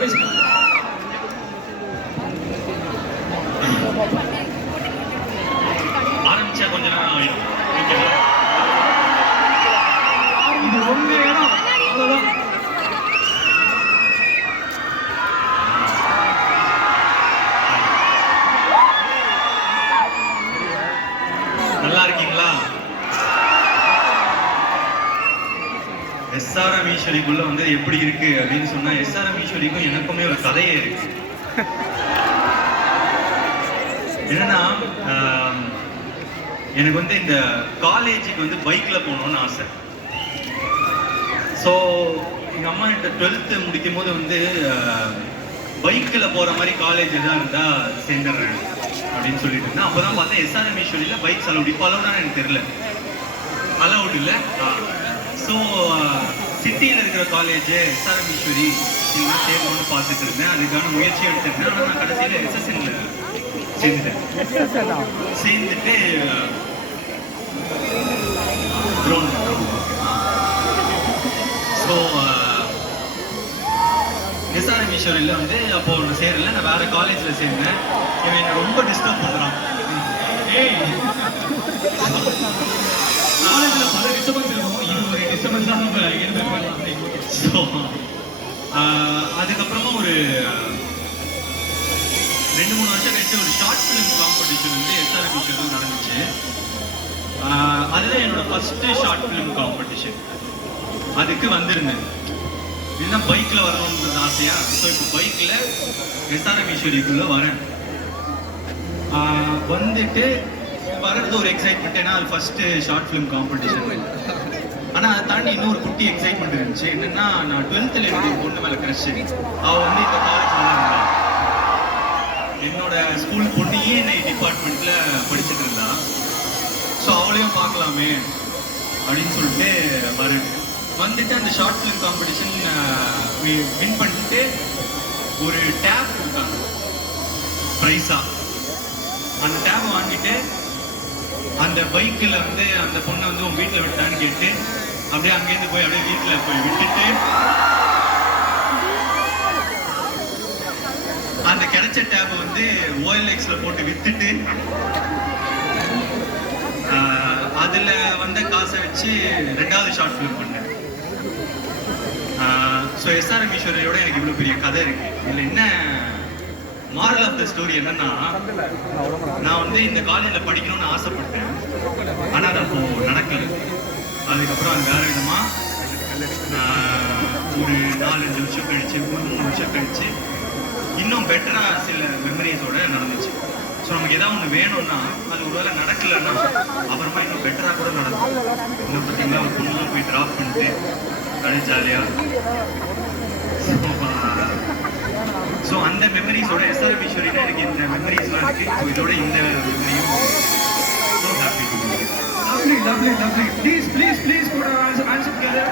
பேசுங்க. ஆரம்பிச்சா கொஞ்ச நேரம் ஆகும். ஓகேவா? இது உங்க இடம், அவ்வளவுதான். நல்லா இருக்கீங்களா? எஸ்ஆர்எம் ஈஸ்வரிக்குள்ள வந்து எப்படி இருக்கு அப்படின்னு சொன்னா, எஸ்ஆர்எம் ஈஸ்வரிக்கும் எனக்குமே ஒரு கதையே இருக்கு. என்னன்னா எனக்கு வந்து இந்த காலேஜுக்கு வந்து பைக்ல போகணும்னு ஆசை. ஸோ எங்க அம்மா என்கிட்ட 12th முடிக்கும் போது வந்து பைக்கில் போற மாதிரி காலேஜ் எதாவது இருந்தா சேர்ந்துடுறேன் அப்படின்னு சொல்லிட்டு இருந்தேன். அப்போதான் பார்த்தா எஸ்ஆர்எம் ஈஸ்வரியில பைக்ஸ் அலௌட். இப்போ அலௌடான்னு எனக்கு தெரியல, அலௌட் இல்லை. ஸோ சிட்டியில் இருக்கிற காலேஜ் எஸ்ஆர்எம் ஈஸ்வரி இதெல்லாம் சேர்க்கணும்னு பார்த்துட்டு இருந்தேன். அதுக்கான முயற்சி எடுத்துருந்தேன். ஆனால் நான் கடைசியில் எஸ்எஸ்என்ல சேர்ந்துட்டேன். சேர்ந்துட்டு ஸோ எஸ்ஆர்எம் ஈஸ்வரியில் வந்து அப்போ ஒன்று சேரல, நான் வேற காலேஜில் சேர்ந்தேன். இவன் என்னை ரொம்ப டிஸ்டர்ப் பண்ணுறான். காலேஜில் பல டிஸ்டர்பன்ஸ் இருக்கும், இது ஒரு டிஸ்டர்பன்ஸ் தான் நம்ம இருந்திருக்கோம். ஸோ அதுக்கப்புறமா ஒரு 2-3 வருஷம் கழிச்சு ஒரு ஷார்ட் ஃபிலிம் காம்படிஷன் வந்து எஸ்ஆர்எம் ஈஸ்வரியில் நடந்துச்சு. அதுதான் என்னோட ஃபர்ஸ்ட் ஷார்ட் ஃபிலிம் காம்படிஷன். அதுக்கு வந்திருந்தேன். இதுதான் பைக்கில் வரணுன்றது ஆசையா. ஸோ இப்போ பைக்கில் எஸ்ஆர்எம் ஈஸ்வரிக்குள்ளே வரேன். வந்துட்டு வர்றது ஒரு எக்ஸைட்மெண்ட், ஏன்னா அது ஃபர்ஸ்ட் ஷார்ட் ஃபிலிம் காம்படிஷன். ஆனால் அதை தாண்டி இன்னொரு குட்டி எக்ஸைட்மெண்ட் இருந்துச்சு. என்னன்னா, நான் 12th எனக்கு ஒரு பொண்ணு மேலே க்ரஷ். அவள் வந்து இந்த காலேஜில் தான் இருந்தா. என்னோட ஸ்கூல் பொண்ணையே என்னை டிபார்ட்மெண்ட்ல படிச்சுட்டு இருந்தா. ஸோ அவளையும் பார்க்கலாமே அப்படின்னு சொல்லிட்டு வரேன். வந்துட்டு அந்த ஷார்ட் ஃபிலிம் காம்படிஷன் வின் பண்ணிட்டு ஒரு டேப் கொடுத்தாங்க ப்ரைஸா. அந்த டேப் வாங்கிட்டு அந்த பைக்கில் வந்து அந்த பொண்ணை வந்து உன் வீட்டில் விட்டான்னு கேட்டு அப்படியே அங்கேருந்து போய் அப்படியே வீட்டில் போய் விட்டுட்டு அந்த கிடைச்ச டேப் வந்து OLXல போட்டு வித்துட்டு அதுல வந்த காசை வச்சு 2வது ஷார்ட் ஃபிலிம் பண்ணேன். ஸோ எஸ்ஆர்எம் ஈஸ்வரியோட எனக்கு இவ்வளோ பெரிய கதை இருக்கு. இதில் என்ன மாரல் ஆஃப் த ஸ்டோரி என்னன்னா, நான் வந்து இந்த காலேஜில் படிக்கணும்னு ஆசைப்பட்டேன், ஆனால் அது அப்போ நடக்கல. அதுக்கப்புறம் அது வேற விதமா ஒரு 4-5 வருஷம் கழிச்சு, 3 வருஷம் கழிச்சு இன்னும் பெட்டரா சில மெமரிஸோட நடந்துச்சு. ஸோ நமக்கு ஏதாவது ஒன்று வேணும்னா அது ஒரு வேளை நடக்கலைன்னா அப்புறமா இன்னும் பெட்டராக கூட நடக்கும். இன்னும் பார்த்தீங்கன்னா ஒரு பொண்ணுலாம் போய் ட்ராப் பண்ணிட்டு அப்படியே ஜாலியாக. ஸோ அந்த மெமரிஸோட எஸ்ஆர்எம் ஈஸ்வரினா எனக்கு இந்த மெமரிஸ்லாம் இருக்கு. ஸோ இதோட இந்த மெமரியும் so happy. Lovely, lovely, lovely. Please, please, please put our hands together.